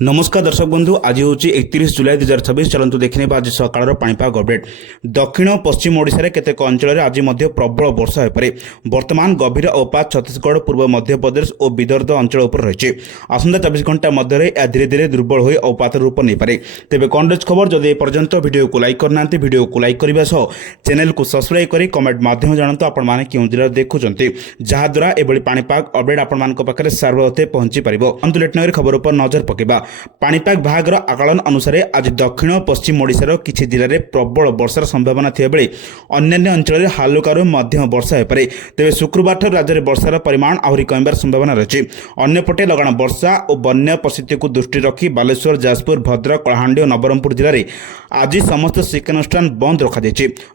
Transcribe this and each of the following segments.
नमस्कार दर्शक बंधु आज हूँ 31 जुलाई 2026 चलतु देखने आज सकाल पाणीपाग अपडेट। दक्षिण पश्चिम ओडिशा रे केतेक अंचल आज प्रबल वर्षा हो पारे। वर्तमान गभीर अवपात छत्तीसगढ़ पूर्व मध्य प्रदेश और विदर्भ अंचल उपर रही। आसंता 24 घंटा मध्य धीरे धीरे दुर्बल हो अवपात रूप नहीं पारे। तेज कौन रही खबर जदि एपर्यंत वीडियो को लाइक करना वीडियो को लाइक करने चैनल को सब्सक्राइब कर कमेंट माध्यम जानतु आपण क्यों जिले देखुं जहाद्वारा एभली पाणीपाग अपडेट आपण सार्वभौते पहुंची पार। लेट खबर पर नजर पकेबा। पाणीपाग विभाग आकलन अनुसार आज दक्षिण पश्चिम ओडिशार किछि जिले में प्रबल वर्षार संभावना थिबा बेले अन्य अंचल में हालुकारू मध्यम वर्षा हो पारे। तेज शुक्रवार राज्य में वर्षार परिमाण आहरी कमिबार संभावना रही। अन्यपटे लगाण वर्षा और बन्या परिस्थिति को दृष्टि रखी बालेश्वर, जाजपुर, भद्रक, कलाहांडी और नवरंगपुर जिले में आज समस्त शिक्षानुष्ठान बंद रखा।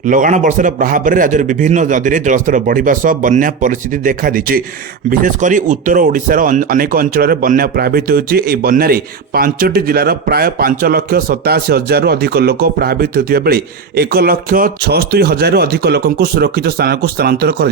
लगाण वर्षार प्रभाव में राज्य विभिन्न नदी में जलस्तर बढ़िबा सह बन्या परिस्थिति देखा देछि। विशेषकर उत्तर ओडिशार अनेक अंचल में बन्या प्रभावित होछि। बन्यारे 5टी जिलार प्राय 5,87,000 अधिक लोक प्रभावित होता बेले 1,76,000 अधिक लोक सुरक्षित स्थान को स्थानांतर कर।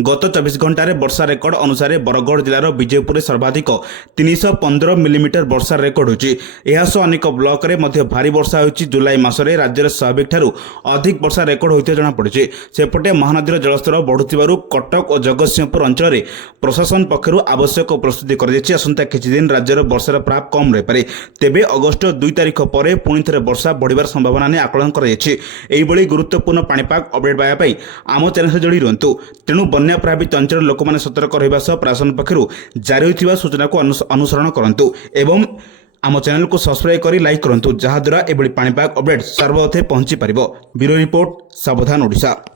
गत 24 घंटे वर्षा रेकर्ड अनुसार बरगढ़ जिलार विजयपुर सर्वाधिक 315 मिलीमीटर वर्षा रेकर्ड होछि। एहासह अनेक ब्लॉक रे मध्य भारी वर्षा होछि। जुलाई मासरे राज्यर स्वाभाविक ठारू अधिक वर्षा रेकर्ड होता जना पड़े। सेपटे महानदीर जलस्तर बढ़ुथिबारु कटक और जगतसिंहपुर अंचल में प्रशासन पक्षरु आवश्यक प्रस्तुति कर। आसंता किछि दिन राज्यर वर्षार प्रभाव कम रही पारे। तेबे अगस्ट 2 तारिख पर पुणी थे वर्षा बढ़िबार संभावना ने आकलन कर गुरुत्वपूर्ण पाणीपाग अपडेट पाइबापी आम चैनल से जोड़ी रुहतु। तेणु बन्या प्रभावित अंचल लोक मैंने सतर्क रहा सह प्रशासन पक्षर जारी होता सूचना को अनुसरण करूँ एवं आम चैनल को सब्सक्राइब कर लाइक करूँ जहाद्वारा एभली पाणीपाग अपडेट सर्वप्रथमे पहुंची पार। ब्यूरो रिपोर्ट, सावधान ओडिशा।